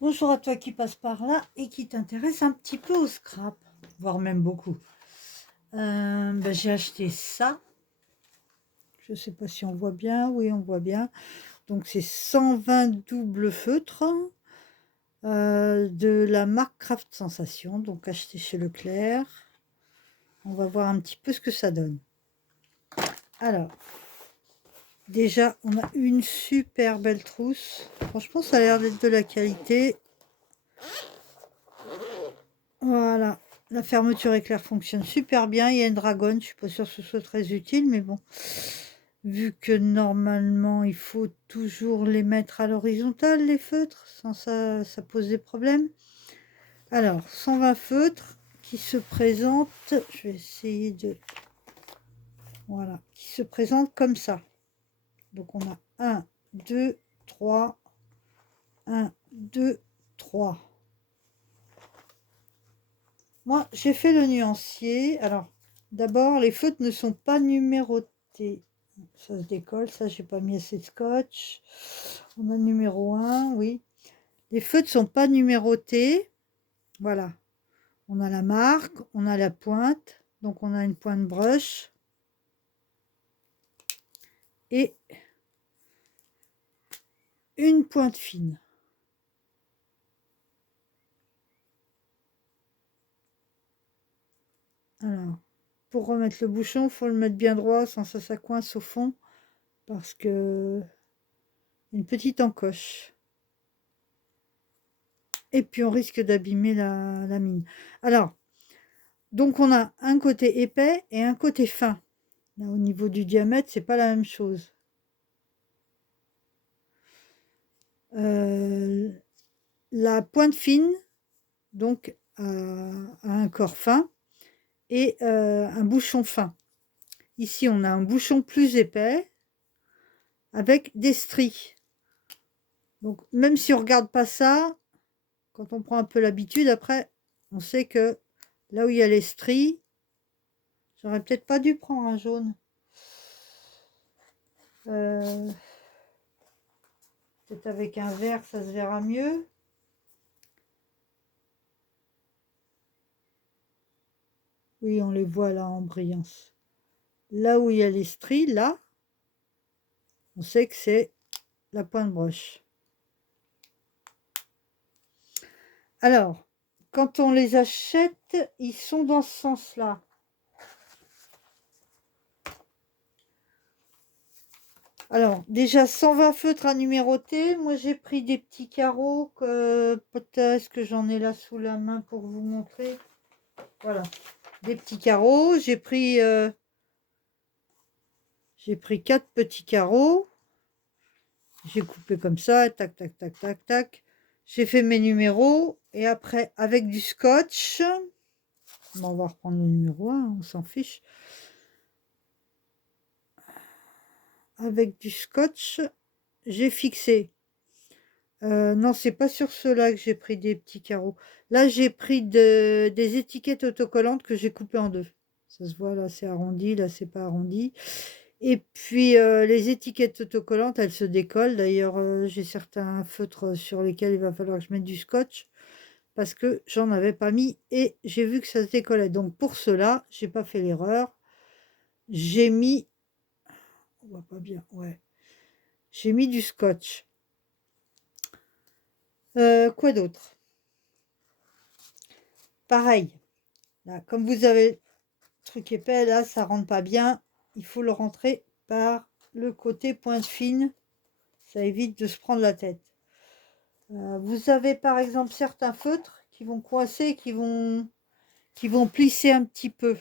Bonjour à toi qui passe par là et qui t'intéresse un petit peu au scrap, voire même beaucoup. J'ai acheté ça. Je ne sais pas si on voit bien. Oui, on voit bien. Donc c'est 120 double feutres de la marque Craft Sensation. Donc acheté chez Leclerc. On va voir un petit peu ce que ça donne. Alors, déjà, on a une super belle trousse. Franchement, ça a l'air d'être de la qualité. Voilà, la fermeture éclair fonctionne super bien. Il y a une dragonne, je suis pas sûre que ce soit très utile, mais bon, vu que normalement il faut toujours les mettre à l'horizontale, les feutres, sans ça pose des problèmes. Alors, 120 feutres qui se présentent, je vais essayer de... Voilà, qui se présentent comme ça. Donc on a 1, 2, 3, 1, 2, 3. Moi, j'ai fait le nuancier. Alors, d'abord, les feutres ne sont pas numérotés. Ça se décolle, ça, j'ai pas mis assez de scotch. On a le numéro 1, oui. Les feutres ne sont pas numérotés. Voilà. On a la marque, on a la pointe. Donc, on a une pointe brush. Et une pointe fine. Alors, pour remettre le bouchon, il faut le mettre bien droit, sans ça coince au fond. Parce que... Une petite encoche. Et puis on risque d'abîmer la mine. Alors, donc on a un côté épais et un côté fin. Là, au niveau du diamètre, c'est pas la même chose. La pointe fine, donc a un corps fin et un bouchon fin. Ici, on a un bouchon plus épais avec des stries. Donc, même si on regarde pas ça, quand on prend un peu l'habitude, après, on sait que là où il y a les stries, j'aurais peut-être pas dû prendre un jaune. Peut-être avec un vert, ça se verra mieux. Oui, on les voit là en brillance. Là où il y a les stries, là, on sait que c'est la pointe broche. Alors, quand on les achète, ils sont dans ce sens-là. Alors, déjà 120 feutres à numéroter. Moi, j'ai pris des petits carreaux. Peut-être que j'en ai là sous la main pour vous montrer. Voilà, des petits carreaux. J'ai pris 4 petits carreaux. J'ai coupé comme ça, tac, tac, tac, tac, tac. J'ai fait mes numéros. Et après, avec du scotch, on va reprendre le numéro 1, on s'en fiche. Avec du scotch, j'ai fixé. Non, c'est pas sur ceux-là que j'ai pris des petits carreaux. Là, j'ai pris des étiquettes autocollantes que j'ai coupées en deux. Ça se voit, là, c'est arrondi, là, c'est pas arrondi. Et puis, les étiquettes autocollantes, elles se décollent. D'ailleurs, j'ai certains feutres sur lesquels il va falloir que je mette du scotch parce que j'en avais pas mis et j'ai vu que ça se décollait. Donc, pour cela, j'ai pas fait l'erreur. J'ai mis... On voit pas bien, ouais. J'ai mis du scotch. Quoi d'autre? Pareil. Là, comme vous avez le truc épais, là, ça rentre pas bien. Il faut le rentrer par le côté pointe fine. Ça évite de se prendre la tête. Vous avez par exemple certains feutres qui vont coincer, qui vont plisser un petit peu.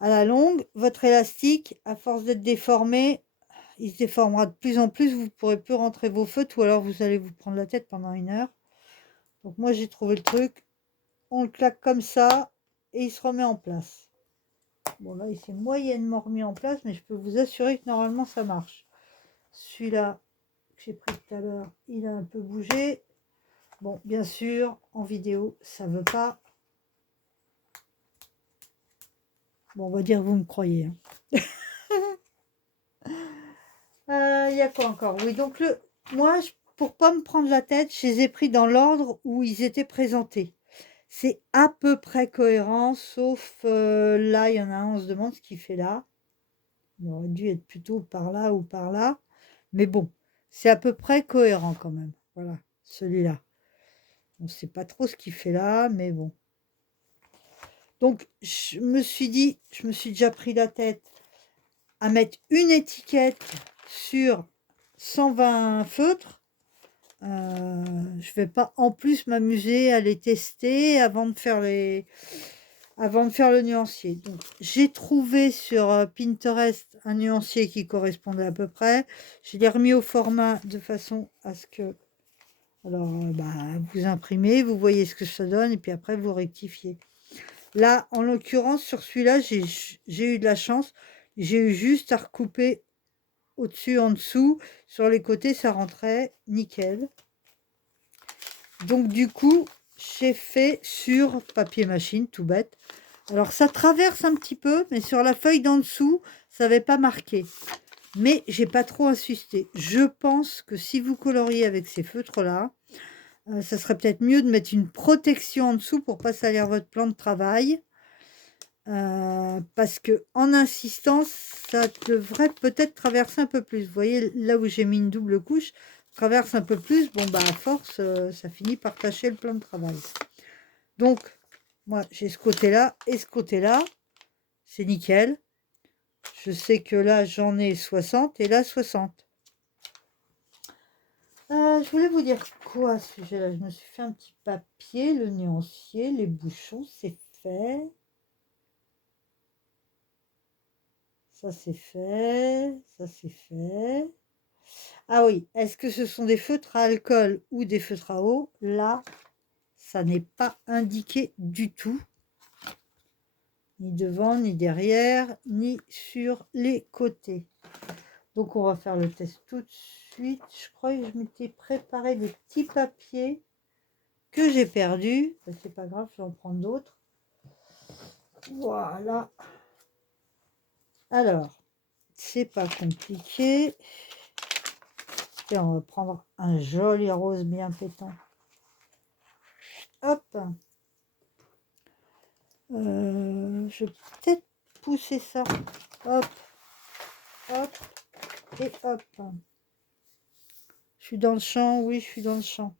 À la longue, votre élastique, à force d'être déformé, il se déformera de plus en plus. Vous ne pourrez plus rentrer vos feutres ou alors vous allez vous prendre la tête pendant 1 heure. Donc moi j'ai trouvé le truc. On le claque comme ça et il se remet en place. Bon là il s'est moyennement remis en place, mais je peux vous assurer que normalement ça marche. Celui-là que j'ai pris tout à l'heure, il a un peu bougé. Bon, bien sûr, en vidéo, ça veut pas. Bon, on va dire vous me croyez. Il y a quoi encore? Oui, donc moi, pour pas me prendre la tête, je les ai pris dans l'ordre où ils étaient présentés. C'est à peu près cohérent, sauf là, il y en a un, on se demande ce qu'il fait là. Il aurait dû être plutôt par là ou par là. Mais bon, c'est à peu près cohérent quand même. Voilà, celui-là. On ne sait pas trop ce qu'il fait là, mais bon. Donc, je me suis dit, je me suis déjà pris la tête à mettre une étiquette sur 120 feutres. Je vais pas en plus m'amuser à les tester avant de faire le nuancier. Donc, j'ai trouvé sur Pinterest un nuancier qui correspondait à peu près. Je l'ai remis au format de façon à ce que, alors, vous imprimez, vous voyez ce que ça donne, et puis après vous rectifiez. Là, en l'occurrence, sur celui-là, j'ai eu de la chance. J'ai eu juste à recouper au-dessus, en dessous. Sur les côtés, ça rentrait nickel. Donc, du coup, j'ai fait sur papier machine, tout bête. Alors, ça traverse un petit peu, mais sur la feuille d'en dessous, ça n'avait pas marqué. Mais j'ai pas trop insisté. Je pense que si vous coloriez avec ces feutres-là, ça serait peut-être mieux de mettre une protection en dessous pour pas salir votre plan de travail. Parce que en insistant, ça devrait peut-être traverser un peu plus. Vous voyez, là où j'ai mis une double couche, traverse un peu plus. Bon, à force, ça finit par tacher le plan de travail. Donc, moi, j'ai ce côté-là et ce côté-là. C'est nickel. Je sais que là, j'en ai 60 et là, 60. Je voulais vous dire quoi à ce sujet-là? Je me suis fait un petit papier, le nuancier, les bouchons, c'est fait. Ça, c'est fait. Ça, c'est fait. Ah oui, est-ce que ce sont des feutres à alcool ou des feutres à eau? Là, ça n'est pas indiqué du tout. Ni devant, ni derrière, ni sur les côtés. Donc, on va faire le test tout de suite. Je crois que je m'étais préparé des petits papiers que j'ai perdus. C'est pas grave, je vais en prendre d'autres. Voilà. Alors, c'est pas compliqué. Et on va prendre un joli rose bien pétant. Hop. Je vais peut-être pousser ça. Hop. Hop. Et hop. Je suis dans le champ. Oui, je suis dans le champ.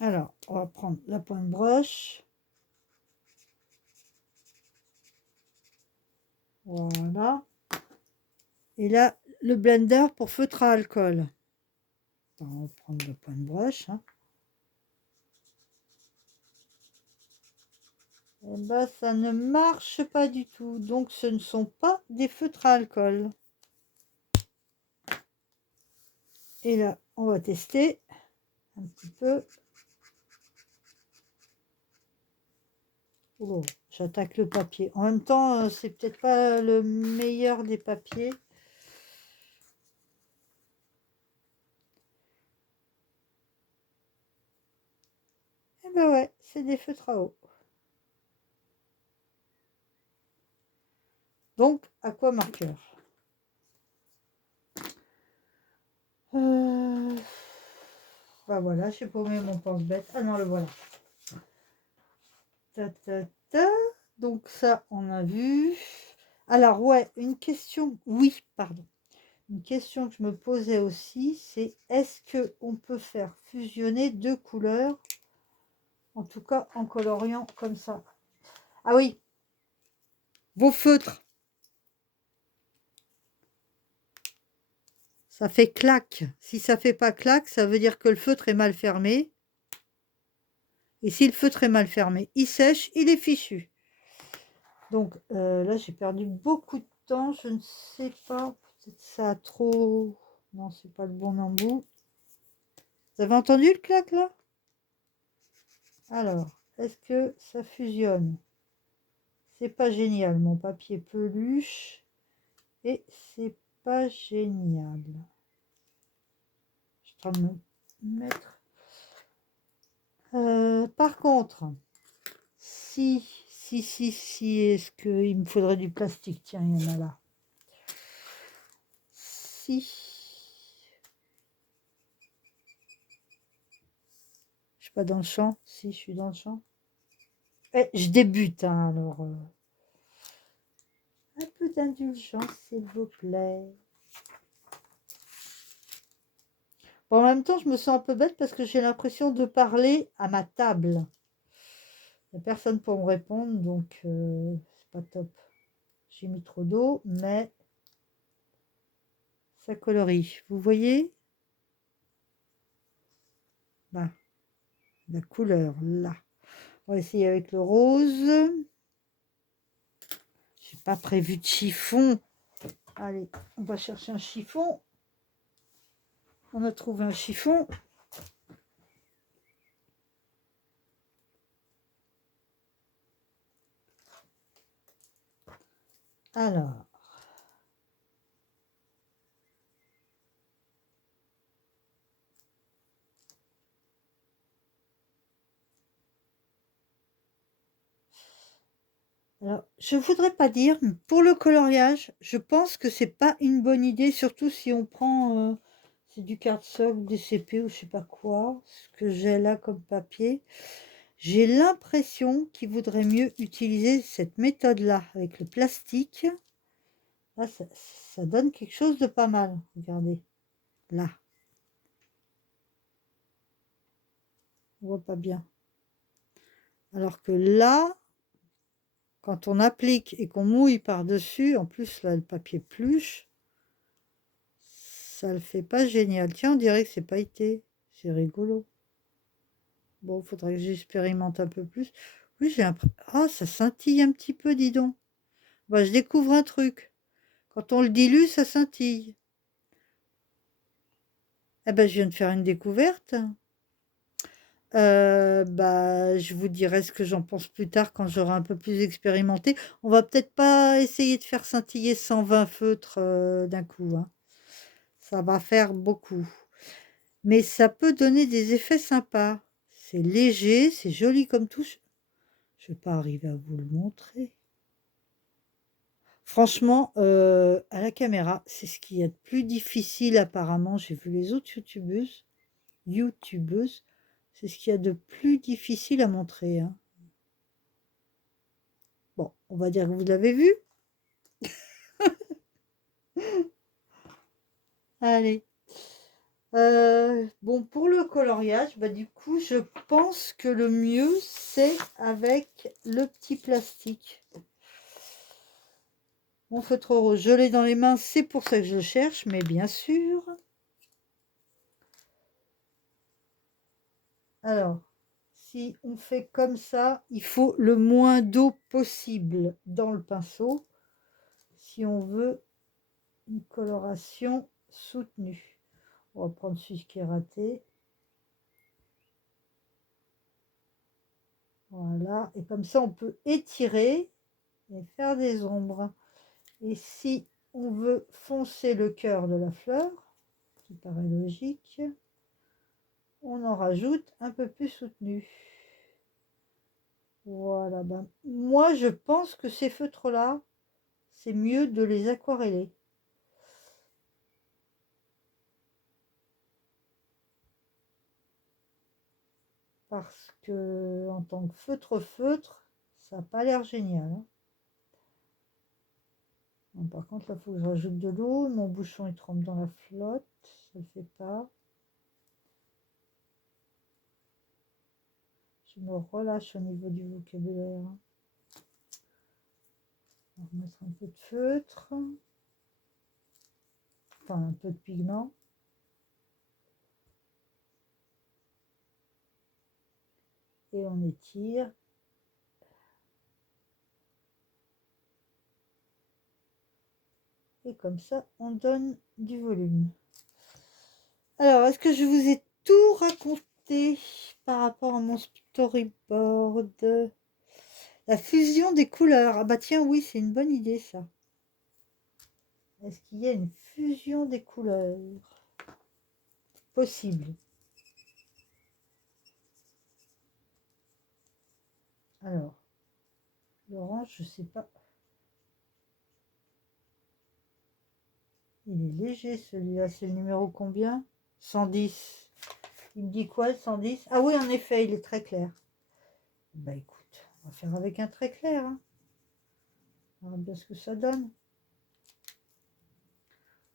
Alors, on va prendre la pointe broche. Voilà. Et là, le blender pour feutre à alcool. On va prendre la pointe broche. Et ça ne marche pas du tout. Donc, ce ne sont pas des feutres à alcool. Et là, on va tester un petit peu. Oh, j'attaque le papier. En même temps, c'est peut-être pas le meilleur des papiers. Eh ben ouais, c'est des feutres à eau. Donc, aqua marqueur. Voilà, j'ai paumé mon pense-bête. Ah non, le voilà. Ta, ta, ta. Donc ça, on a vu. Alors ouais, une question. Oui, pardon. Une question que je me posais aussi, c'est est-ce que on peut faire fusionner deux couleurs, en tout cas en coloriant comme ça? Ah oui, vos feutres. Ça fait clac. Si ça fait pas clac, ça veut dire que le feutre est mal fermé. Et si le feutre est mal fermé, il sèche, il est fichu. Donc là, j'ai perdu beaucoup de temps. Je ne sais pas. Peut-être ça a trop... Non, c'est pas le bon embout. Vous avez entendu le clac là? Alors, est-ce que ça fusionne? C'est pas génial. Mon papier peluche. Et c'est pas génial. Je suis en train de me mettre... par contre, si, est-ce qu'il me faudrait du plastique? Tiens, il y en a là. Si Je suis pas dans le champ. Si, je suis dans le champ. Eh, je débute, hein, alors. Un peu d'indulgence, s'il vous plaît. Bon, en même temps, je me sens un peu bête parce que j'ai l'impression de parler à ma table. Il n'y a personne pour me répondre, donc c'est pas top. J'ai mis trop d'eau, mais ça colorie. Vous voyez? Là, la couleur, là. On va essayer avec le rose. J'ai pas prévu de chiffon. Allez, on va chercher un chiffon. On a trouvé un chiffon. Alors. Alors, je voudrais pas dire, mais pour le coloriage, je pense que c'est pas une bonne idée, surtout si on prend c'est du cardstock, des CP ou je sais pas quoi, ce que j'ai là comme papier. J'ai l'impression qu'il vaudrait mieux utiliser cette méthode-là avec le plastique. Là, ça donne quelque chose de pas mal. Regardez, là. On voit pas bien. Alors que là, quand on applique et qu'on mouille par-dessus, en plus là, le papier pluche, ça le fait pas génial. Tiens, on dirait que c'est pailleté. C'est rigolo. Bon, il faudrait que j'expérimente un peu plus. Oui, j'ai un... Ah, ça scintille un petit peu, dis donc. Bah, je découvre un truc. Quand on le dilue, ça scintille. Eh ben, je viens de faire une découverte. Bah, je vous dirai ce que j'en pense plus tard quand j'aurai un peu plus expérimenté. On va peut-être pas essayer de faire scintiller 120 feutres d'un coup, hein. Ça va faire beaucoup. Mais ça peut donner des effets sympas. C'est léger, c'est joli comme touche. Je vais pas arriver à vous le montrer. Franchement, à la caméra, c'est ce qu'il y a de plus difficile apparemment. J'ai vu les autres youtubeuses, c'est ce qu'il y a de plus difficile à montrer, hein. Bon, on va dire que vous l'avez vu. Allez. Bon, pour le coloriage, bah, du coup, je pense que le mieux, c'est avec le petit plastique. Mon feutre rose, je l'ai dans les mains, c'est pour ça que je le cherche, mais bien sûr. Alors, si on fait comme ça, il faut le moins d'eau possible dans le pinceau si on veut une coloration soutenue. On va prendre celui qui est raté. Voilà, et comme ça, on peut étirer et faire des ombres. Et si on veut foncer le cœur de la fleur, qui paraît logique, on en rajoute un peu plus soutenu. Voilà, ben, moi je pense que ces feutres-là, c'est mieux de les aquareller. Parce que en tant que feutre, ça n'a pas l'air génial, hein. Bon, par contre, là, il faut que je rajoute de l'eau. Mon bouchon, il trempe dans la flotte. Ça ne le fait pas. Je me relâche au niveau du vocabulaire. On va remettre un peu de feutre. Enfin, un peu de pigment. Et on étire. Et comme ça, on donne du volume. Alors, est-ce que je vous ai tout raconté par rapport à mon storyboard? La fusion des couleurs. Ah bah tiens, oui, c'est une bonne idée ça. Est-ce qu'il y a une fusion des couleurs? Possible. Alors, l'orange, je sais pas. Il est léger celui-là. C'est le numéro combien? 110. Il me dit quoi, le 110? Ah oui, en effet, il est très clair. Bah écoute, on va faire avec un très clair. Hein. On verra bien ce que ça donne.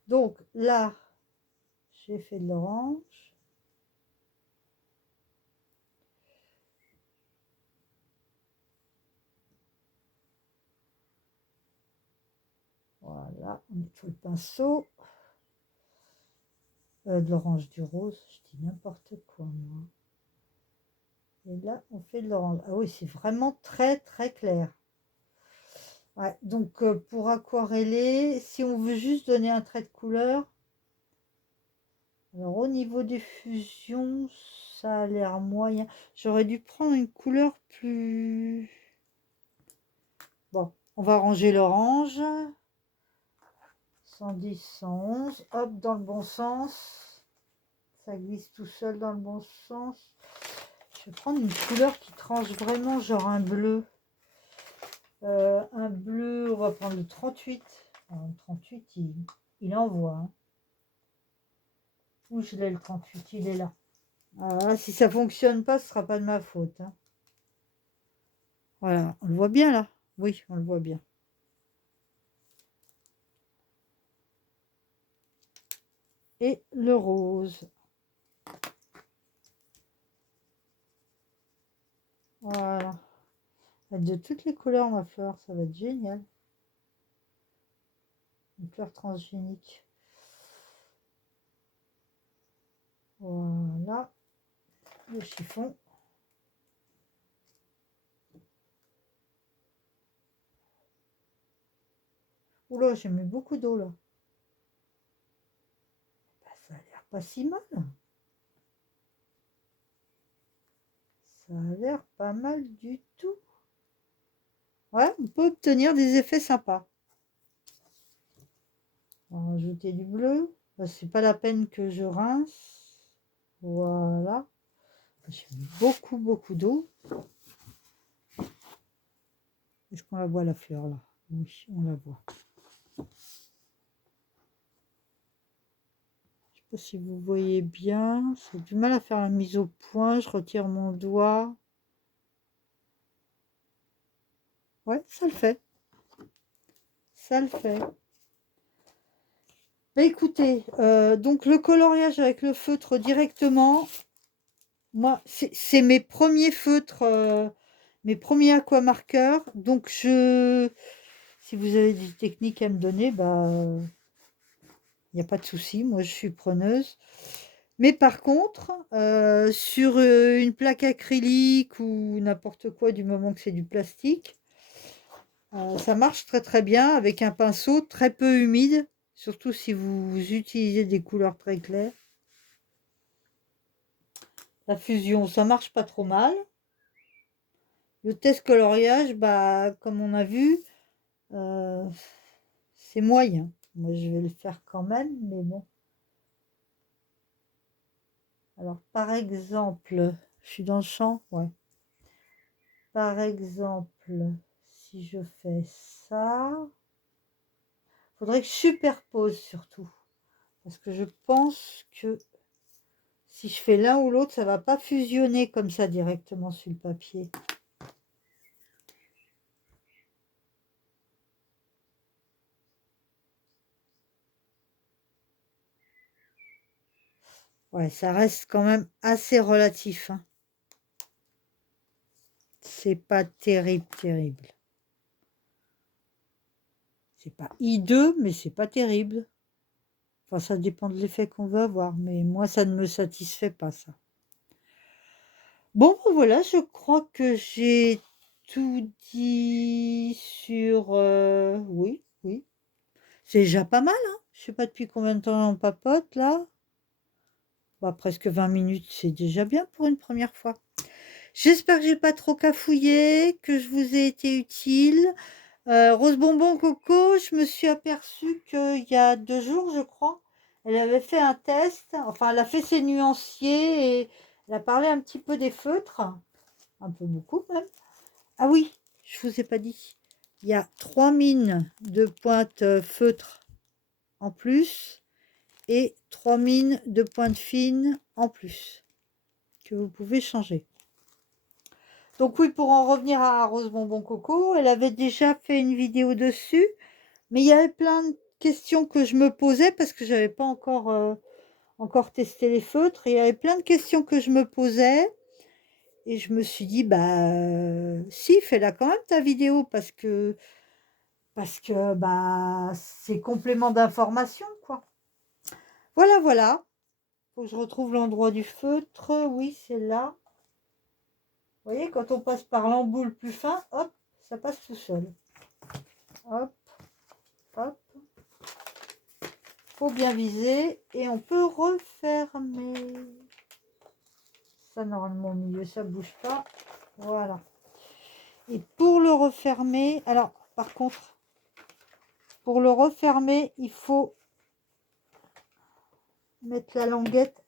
Donc là, j'ai fait de l'orange. Voilà, on nettoie le pinceau. De l'orange, du rose, je dis n'importe quoi moi. Et là, on fait de l'orange. Ah oui, c'est vraiment très très clair. Ouais, donc pour aquareller, si on veut juste donner un trait de couleur, alors au niveau des fusions, ça a l'air moyen. J'aurais dû prendre une couleur plus... Bon, on va ranger l'orange. 110, 111, hop, dans le bon sens. Ça glisse tout seul dans le bon sens. Je vais prendre une couleur qui tranche vraiment, genre un bleu. Un bleu, on va prendre le 38. Alors, le 38, il envoie. Hein. Où je l'ai le 38, il est là. Ah, si ça fonctionne pas, ce sera pas de ma faute. Hein. Voilà, on le voit bien là. Oui, on le voit bien. Et le rose. Voilà. De toutes les couleurs, ma fleur, ça va être génial. Une fleur transgénique. Voilà. Le chiffon. Oula, j'ai mis beaucoup d'eau là. Bah, ça a l'air pas si mal. Ça a l'air pas mal du tout. Ouais, on peut obtenir des effets sympas. On va rajouter du bleu. C'est pas la peine que je rince. Voilà. J'ai mis beaucoup d'eau. Est-ce qu'on la voit la fleur là? Oui, on la voit. Je sais pas si vous voyez bien. J'ai du mal à faire la mise au point. Je retire mon doigt. Ouais, ça le fait. Ça le fait. Bah écoutez, donc le coloriage avec le feutre directement, moi, c'est mes premiers feutres, mes premiers aquamarqueurs. Donc si vous avez des techniques à me donner, bah il n'y a pas de souci, moi je suis preneuse. Mais par contre, sur une plaque acrylique ou n'importe quoi, du moment que c'est du plastique, ça marche très très bien avec un pinceau très peu humide, surtout si vous utilisez des couleurs très claires. La fusion, ça marche pas trop mal. Le test coloriage, bah, comme on a vu, c'est moyen. Moi, je vais le faire quand même, mais bon. Alors, par exemple, je suis dans le champ, ouais. Par exemple, si je fais ça, faudrait que je superpose surtout. Parce que je pense que si je fais l'un ou l'autre, ça va pas fusionner comme ça directement sur le papier. Ouais, ça reste quand même assez relatif. Hein. C'est pas terrible. C'est pas hideux, mais c'est pas terrible. Enfin, ça dépend de l'effet qu'on veut avoir, mais moi, ça ne me satisfait pas, ça. Bon, ben voilà, je crois que j'ai tout dit sur... oui. C'est déjà pas mal, hein. Je sais pas depuis combien de temps on papote, là. Bah, presque 20 minutes, c'est déjà bien pour une première fois. J'espère que j'ai pas trop cafouillé, que je vous ai été utile. Rose Bonbon Coco, je me suis aperçue qu'il y a 2 jours, je crois, elle avait fait un test. Enfin, elle a fait ses nuanciers et elle a parlé un petit peu des feutres. Un peu beaucoup, même. Ah oui, je vous ai pas dit. Il y a 3 mines de pointe feutre en plus et 3 mines de pointe fine en plus. que vous pouvez changer. Donc oui, pour en revenir à Rose Bonbon Coco, elle avait déjà fait une vidéo dessus, mais il y avait plein de questions que je me posais parce que j'avais pas encore testé les feutres. Et il y avait plein de questions que je me posais et je me suis dit, bah si, fais-la quand même ta vidéo parce que bah c'est complément d'information, quoi. Voilà, voilà. Faut que je retrouve l'endroit du feutre. Oui, c'est là. Vous voyez, quand on passe par l'embout le plus fin, hop, ça passe tout seul. Hop, hop. Faut bien viser et on peut refermer. Ça, normalement, au milieu, ça bouge pas. Voilà. Et pour le refermer, alors, par contre, pour le refermer, il faut mettre la languette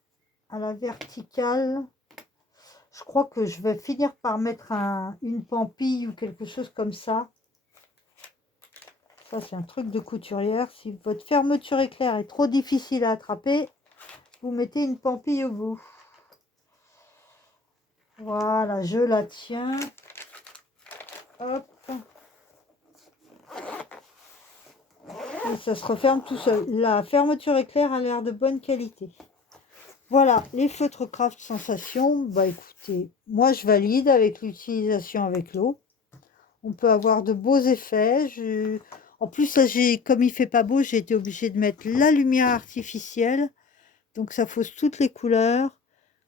à la verticale. Je crois que je vais finir par mettre une pampille ou quelque chose comme ça. Ça, c'est un truc de couturière. Si votre fermeture éclair est trop difficile à attraper, vous mettez une pampille au bout. Voilà, je la tiens. Hop. Et ça se referme tout seul. La fermeture éclair a l'air de bonne qualité. Voilà, les feutres Craft Sensation. Bah écoutez, moi je valide avec l'utilisation avec l'eau. On peut avoir de beaux effets. En plus, là, comme il fait pas beau, j'ai été obligée de mettre la lumière artificielle. Donc ça fausse toutes les couleurs.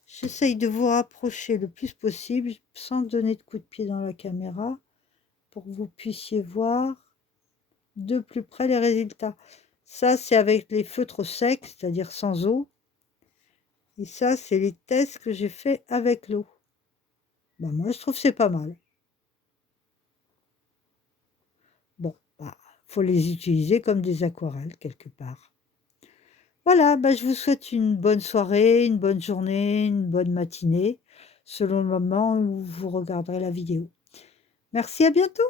J'essaye de vous rapprocher le plus possible sans donner de coup de pied dans la caméra pour que vous puissiez voir de plus près les résultats. Ça, c'est avec les feutres secs, c'est-à-dire sans eau. Et ça, c'est les tests que j'ai fait avec l'eau. Ben, moi, je trouve que c'est pas mal. Bon, bah, faut les utiliser comme des aquarelles quelque part. Voilà, bah, je vous souhaite une bonne soirée, une bonne journée, une bonne matinée, selon le moment où vous regarderez la vidéo. Merci, à bientôt.